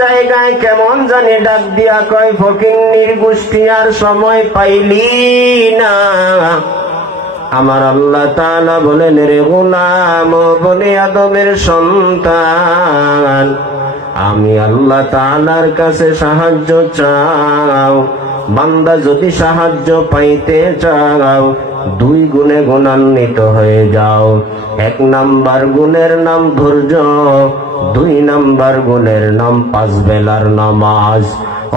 জায়গায় কেমন জানি ডাক দিয়া কয়, ফকিন্নির গোষ্ঠী আর সময় পাইলি না। আমার আল্লাহ তাআলা বলেন, রে গোলাম, বনি আদমের সন্তান, আমি আল্লাহ তাআলার কাছে সাহায্য চাও। বান্দা যদি সাহায্য পাইতে চাও, 2 গুণে গুণান্বিত হয়ে যাও। 1 নাম্বার গুণের নাম ধৈর্য, 2 নাম্বার গুণের নাম 5 বেলার নামাজ।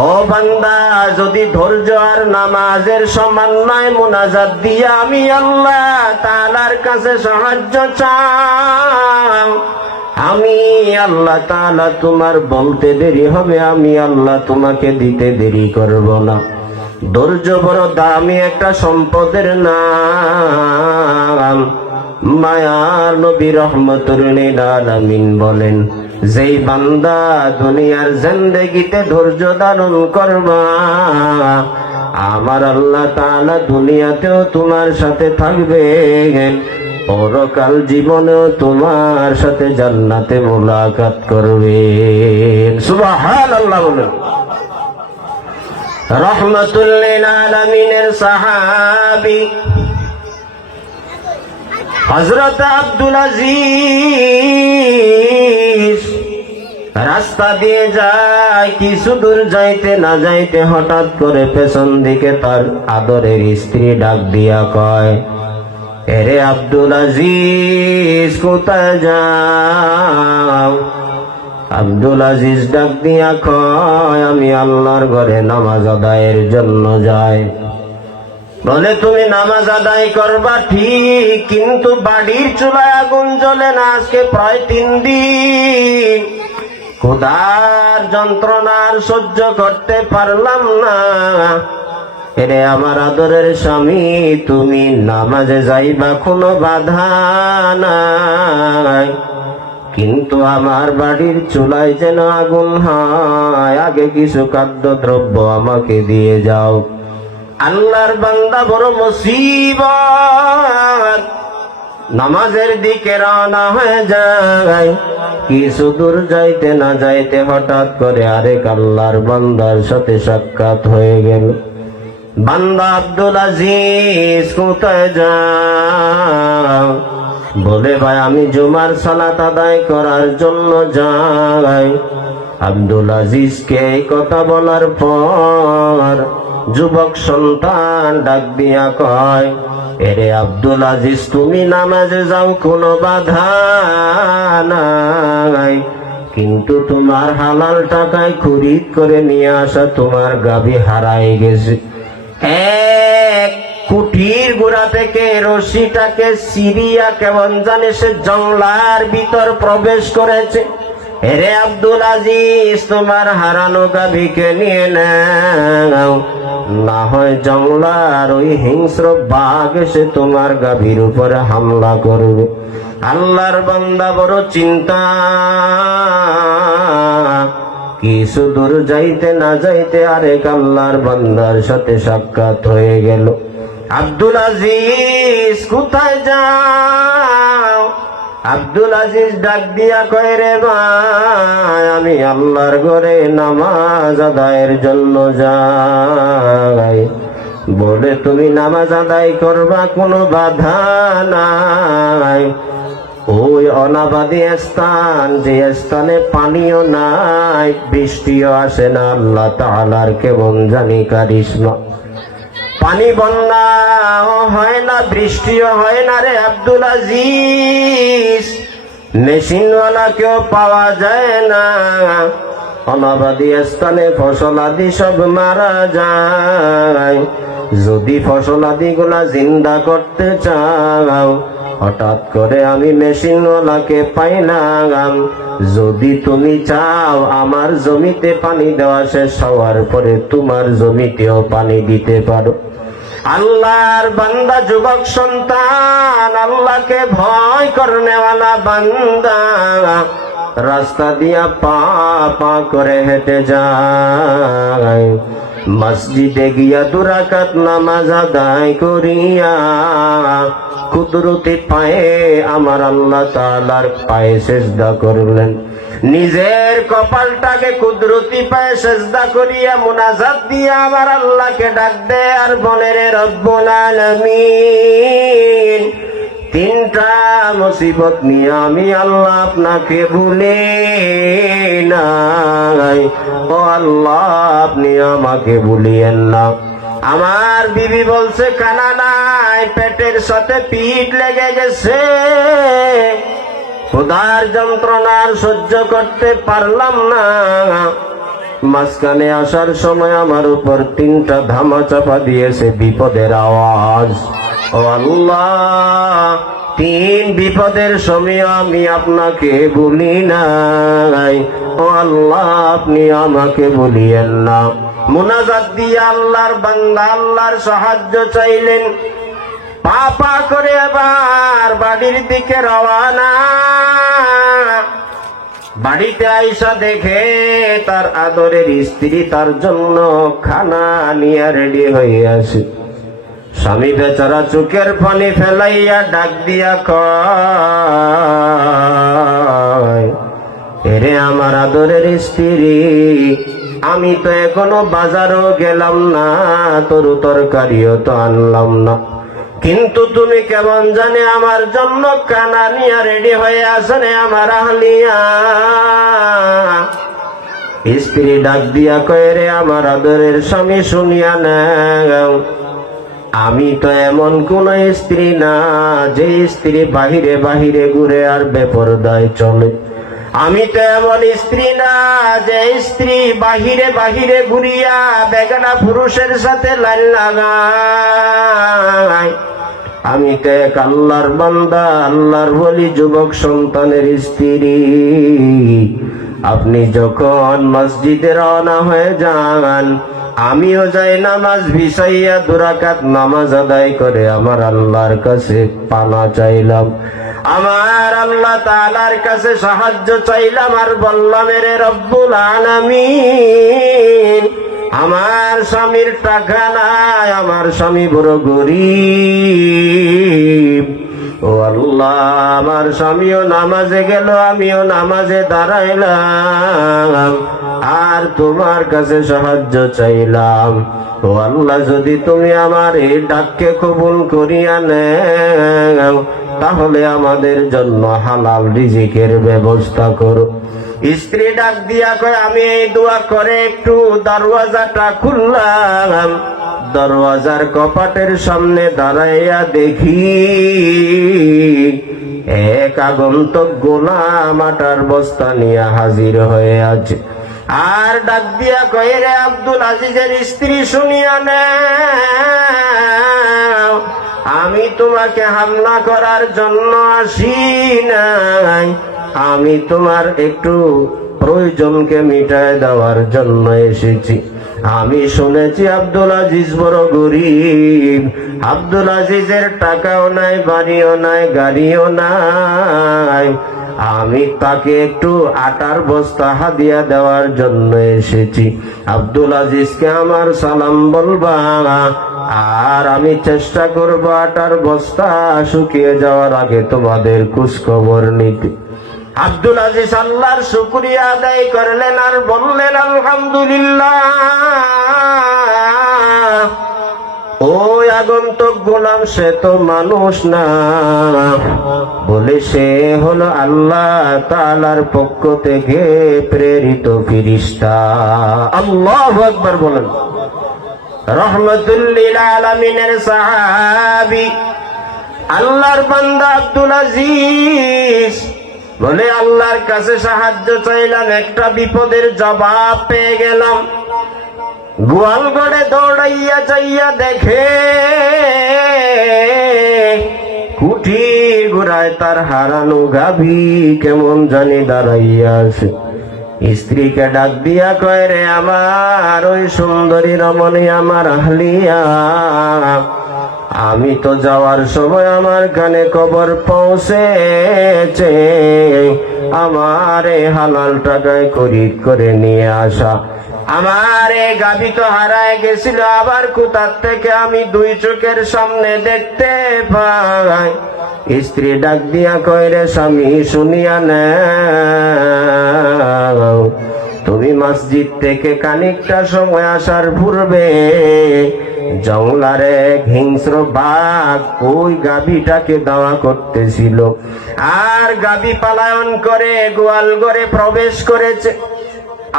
ও বান্দা, যদি ধৈর্য আর নামাজের সমন্বয় মুনাজাত দিয়া আমি আল্লাহ তাআলার কাছে সাহায্য চাও, আমি আল্লাহ তাআলা তোমার বলতে দেরি হবে, আমি আল্লাহ তোমাকে দিতে দেরি করব না। ধৈর্য বড় দামি একটা সম্পদের নাম। মায়ার নবী রহমাতুল লিল আলামিন বলেন, যেই বান্দা দুনিয়ার জিন্দেগিতে ধৈর্য ধারণ করবা, আমার আল্লাহ তাআলা দুনিয়াতেও তোমার সাথে থাকবে, পরকাল জীবনেও তোমার সাথে জান্নাতে মুলাকাত করবে। সুবহানাল্লাহ বলেন। রহমাতুল লিল আলামিনের সাহাবী হযরত আব্দুল আজিজ রাস্তা দিয়ে যায়, কিছু দূর যাইতে না যাইতে হঠাৎ করে পেছন দিকে তার আদরের স্ত্রী ডাক দিয়া কয়, এরে আব্দুল আজিজ, কোথায় যাও? আব্দুল আজিজ ডাক দিয়া কয়, আমি আল্লাহর ঘরে নামাজ আদায়ের জন্য যাই। বলে, তুমি নামাজ আদায় করবা ঠিক, কিন্তু বাড়ির চুলায় আগুন জ্বলে না আজকে প্রায় 3 দিন। ক্ষুধার যন্ত্রণার সহ্য করতে পারলাম না। এরে আমার আদরের স্বামী, তুমি নামাজে যাইবা কোনো বাধা নাই, কিন্তু আমার বাড়ির চুলায় যেন আগুন হয়, আগে কিছু খাদ্যদ্রব্য আমাকে দিয়ে যাও। আল্লাহর বান্দা বড় মুসিবত, নামাজের দিকে রওনা হয়ে যায়। কিছু দূর যাইতে না যাইতে হঠাৎ করে আরেক আল্লাহর বান্দার সাথে সাক্ষাৎ হয়ে গেল। বান্দা, আব্দুল আজিজ, কোথায় যাও? বলে, ভাই আমি জুমার সালাত আদায় করার জন্য যাই। আব্দুল আজিজকে এই কথা বলার পর যুবক সন্তান ডাক দিয়া কয়, এরে আব্দুল আজিজ, তুমি নামাজে যাও কোনো বাধা নাই, কিন্তু তোমার হালাল টাকায় খরিদ করে নিয়ে আসা তোমার গাভী হারাই গেছে। এক কুঠির গোড়া থেকে রশিটাকে সিরিয়া কেমন জানে সে জংলার ভিতর প্রবেশ করেছে। এরে আব্দুল আজিজ, তোমার হারানো গাভীকে নিয়ে নাও, না হয় জংলার ওই হিংস্র বাঘ এসে তোমার গাভীর উপরে হামলা করবে। আল্লাহর বান্দা বড় চিন্তা। কিছু দূর যাইতে না যাইতে আরেক আল্লাহর বান্দার সাথে সাক্ষাৎ হয়ে গেল। আব্দুল আজিজ, কোথায় যাও? আব্দুল আজিজ ডাক দিয়া কয়, রে ভাই, আমি আল্লাহর ঘরে নামাজ আদায়ের জন্য যাই। বলে, তুমি নামাজ আদায় করবা কোনো বাধা নাই। ওই অনাবাদী স্থান, যে স্থানে পানিও নাই, বৃষ্টিও আসে না, আল্লাহ তাআলার কেমন জানি কারিশমা। পানি বন্যাও হয় না, বৃষ্টিও হয় না রে আব্দুল আজিজ, মেশিনওয়ালা কেউ পাওয়া যায় না। অনাবাদী স্থানে ফসল আদি সব মারা যায়। যদি ফসল আদি গুলা জিন্দা করতে চাও, হঠাৎ করে আমি মেশিনওয়ালাকে পাইলাম। যদি তুমি চাও আমার জমিতে পানি দেওয়া শেষ হওয়ার পরে তোমার জমিতেও পানি দিতে পারো। আল্লাহর বান্দা যুবক সন্তান, আল্লাহকে ভয় করনেওয়ালা বান্দা রাস্তা দিয়া পা পা করে হেঁটে যায়। মসজিদে গিয়া 2 রাকাত নামাজ আদায় করিয়া কুদরতি পায়ে আমার আল্লাহ তাআলার পায়ে সিজদা করলেন। নিজের কপালটাকে কুদরতি পায়ে সেজদা করিয়া মুনাজাত দিয়া আমার আল্লাহকে ডাক দে আর বলে, রে রব্বুল আলামিন, তিনটা মুসিবত নিয়ে আমি আল্লাহ আপনাকে ভুলি নাই। ও আল্লাহ, আপনি আমাকে ভুলিয়েন না। আমার বিবি বলছে কানা নাই, পেটের সাথে পিঠ লেগে গেছে, ক্ষুধার যন্ত্রণা আর সহ্য করতে পারলাম না। মাঝখানে আসার সময় আমার উপর তিনটা ধামা চাপা দিয়েছে বিপদের আওয়াজ। ও আল্লাহ, তিন বিপদের সময় আমি আপনাকে ভুলি নাই। ও আল্লাহ, আপনি আমাকে ভুলিয়েন না। মুনাজাত দিয়ে আল্লাহর বান্দা আল্লাহর সাহায্য চাইলেন। পা পা করে এবার বাড়ির দিকে রওয়ানা। বাড়িতে আইসা দেখে তার আদরের স্ত্রী তার জন্য খানা নিয়ে রেডি হয়ে আছে। স্বামী বেচারা চোখের পানি ফেলাইয়া ডাক দিয়া কয়, এরে আমার আদরের স্ত্রী, আমি তো এখনো বাজারও গেলাম না, তরু তরকারিও তো আনলাম না, কিন্তু তুমি কেমন জানে আমার জন্য কানা নিয়া রেডি হয়ে আসনে আমার আহলিয়া। স্ত্রী ডাক দিয়া কয়, রে আমার আদরের স্বামী, শুনিয়া নাও, আমি তো এমন কোন স্ত্রী না যে স্ত্রী বাহিরে বাহিরে ঘুরে আর বেপরদায় চলে। আমি তো এমন স্ত্রী না যে স্ত্রী বাহিরে বাহিরে ঘুরিয়া বেগানা পুরুষের সাথে লাইন লাগায়। আমি তো এক আল্লাহর বান্দা, আল্লাহর বলি যুবক সন্তানের স্ত্রী। আপনি যখন মসজিদে রওনা হয়ে যান, আমিও যাই নামাজ ভিসাইয়া দুরাকাত নামাজ আদায় করে আমার আল্লাহর কাছে পানা চাইলাম, আমার আল্লাহ তাআলার কাছে সাহায্য চাইলাম, আর বললাম, রে রব্বুল আলামিন, আমার স্বামীর টাকা নাই, আমার স্বামী বড় গরীব। ও আল্লাহ, আমার স্বামীও নামাজে গেল, আমিও নামাজে দাঁড়াইলাম, আর তোমার কাছে সাহায্য চাইলাম। ও আল্লাহ, যদি তুমি আমার এই ডাককে কবুল করিয়া নেও, তাহলে আমাদের জন্য হালাল রিজিকের ব্যবস্থা করো। স্ত্রী ডাক দিয়া কয়, আমি এই দোয়া করে একটু দরওয়াজাটা খুললাম। দরওয়াজার কপাটের সামনে দাঁড়াইয়া দেখি এক আগন্তুক গোলাম আটার বস্তা নিয়ে হাজির হয়ে আছে। আর ডাক দিয়া কয়, রে আব্দুল আজিজের স্ত্রী, শুনিয়া নাও, আমি তোমাকে হামলা করার জন্য আসি নাই, আমি তোমার একটু প্রয়োজনকে মিটায় দেওয়ার জন্য এসেছি। আমি শুনেছি আব্দুল আজিজ বড় গরীব, আব্দুল আজিজের টাকাও নাই, বাড়িও নাই, গাড়িও নাই, আমি তাকে একটু আটার বস্তা হাদিয়া দেওয়ার জন্য এসেছি। আব্দুল আজিজকে আমার সালাম বলবা, আর আমি চেষ্টা করব আটার বস্তা শুকিয়ে যাওয়ার আগে তোমাদের খোঁজ খবর নিতে। আব্দুল আজিজ আল্লাহর শুকরিয়া আদায় করলেন আর বললেন, আলহামদুলিল্লাহ। ওই আগন্তুক গোলাম সে তো মানুষ না, বলে সে হলো আল্লাহ তাআলার পক্ষ থেকে প্রেরিত ফেরেশতা। আল্লাহু আকবার বলেন। রহমাতুল লিল আলামিনের সাহাবী আল্লাহর বান্দা আব্দুল আজিজ বলে, আল্লাহর কাছে সাহায্য চাইলাম, একটা বিপদের জবাব পেয়ে গেলাম। গোয়ালগড়ে দৌড়াইয়া যাইয়া দেখে কুঠি ঘুরায় তার হারানো গাভী কেমন জানি দাঁড়াইয়া আছে। স্ত্রীকে ডাক দিয়া কয়, রে আমার ওই সুন্দরী রমণী, আমার আহলিয়া, আমি তো যাওয়ার সময় আমার কানে খবর পৌঁছেছে, আমার এই হালাল টাকায় খরিদ করে নিয়ে আসা আমার এই গাভী তো হারায় গেছিল, আবার কোথার থেকে আমি দুই চোখের সামনে দেখতে পাই স্ত্রী ডাক দিয়া কয়, রে স্বামী শুনিয়া নাও, তুমি মসজিদ থেকে খানিকটা সময় আসার পূর্বে জঙ্গলার এক হিংস্র বাঘ ওই গাভীটাকে দাওয়া করতেছিল, আর গাভী পালায়ন করে গোয়াল ঘরে প্রবেশ করেছে।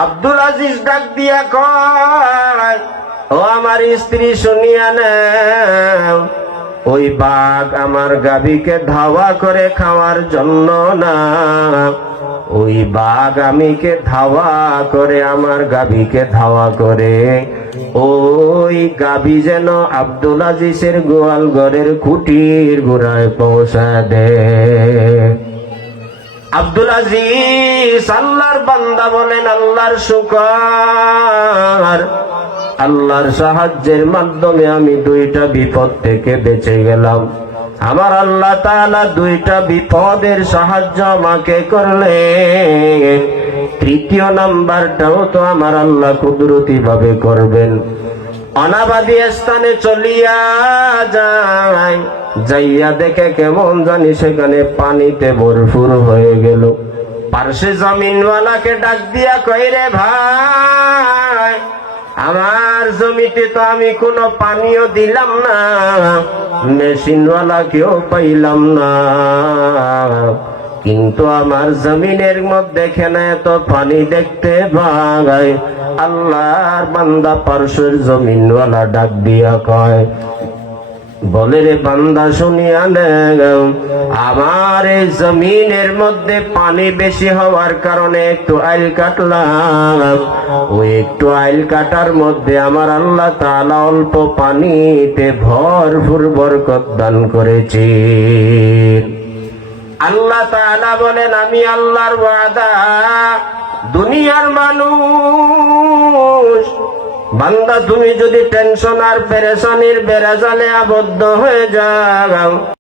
আব্দুল আজিজ ডাক দিয়া কয়, ও আমার স্ত্রী শুনিয়া নাও, ওই বাঘ আমার গাভীকে ধাওয়া করে খাওয়ার জন্য না, ওই বাঘ আমিকে ধাওয়া করে, আমার গাভীকে ধাওয়া করে ওই গাভী যেন আব্দুল আজিজের গোয়াল ঘরের খুঁটির গোড়ায় পৌঁছা দে। আব্দুল আজিজ আল্লাহর বান্দা বলেন, আল্লাহর শুকর, আল্লাহর সাহায্যের মাধ্যমে আমি দুইটা বিপদ থেকে বেঁচে গেলাম। আমার আল্লাহ তাআলা দুইটা বিপদের সাহায্য আমাকে করলেন, তৃতীয় নাম্বারটাও তো আমার আল্লাহ কুদরতি ভাবে করবেন। অনাবাদী স্থানে চলিয়া যায়, যাইয়া দেখে কেমন জানি সেখানে পানিতে ভরপুর হয়ে গেল। পার্শ্বে জমিনওয়ালাকে ডাক দিয়া কই, রে ভাই, আমার জমিতে তো আমি কোনো পানিও দিলাম না, মেশিনওয়ালাকেও পাইলাম না, কিন্তু আমার জমিনের মধ্যে কেন এত পানি দেখতে পাই? আল্লাহর বান্দা পার্শ্বের জমিনওয়ালা ডাক দিয়া কয়, বলে, রে বান্দা শুনিয়া নাও, আমার এই জমিনের মধ্যে পানি বেশি হওয়ার কারণে একটু আইল কাটলাম, ওই একটু আইল কাটার মধ্যে আমার আল্লাহ তাআলা অল্প পানিতে ভরপুর বরকত দান করেছি। আল্লাহ তাআলা বলেন, আমি আল্লাহর ওয়াদা, দুনিয়ার মানুষ, বান্দা তুমি যদি টেনশন আর পেরেশানির বেড়াজালে আবদ্ধ হয়ে যাও,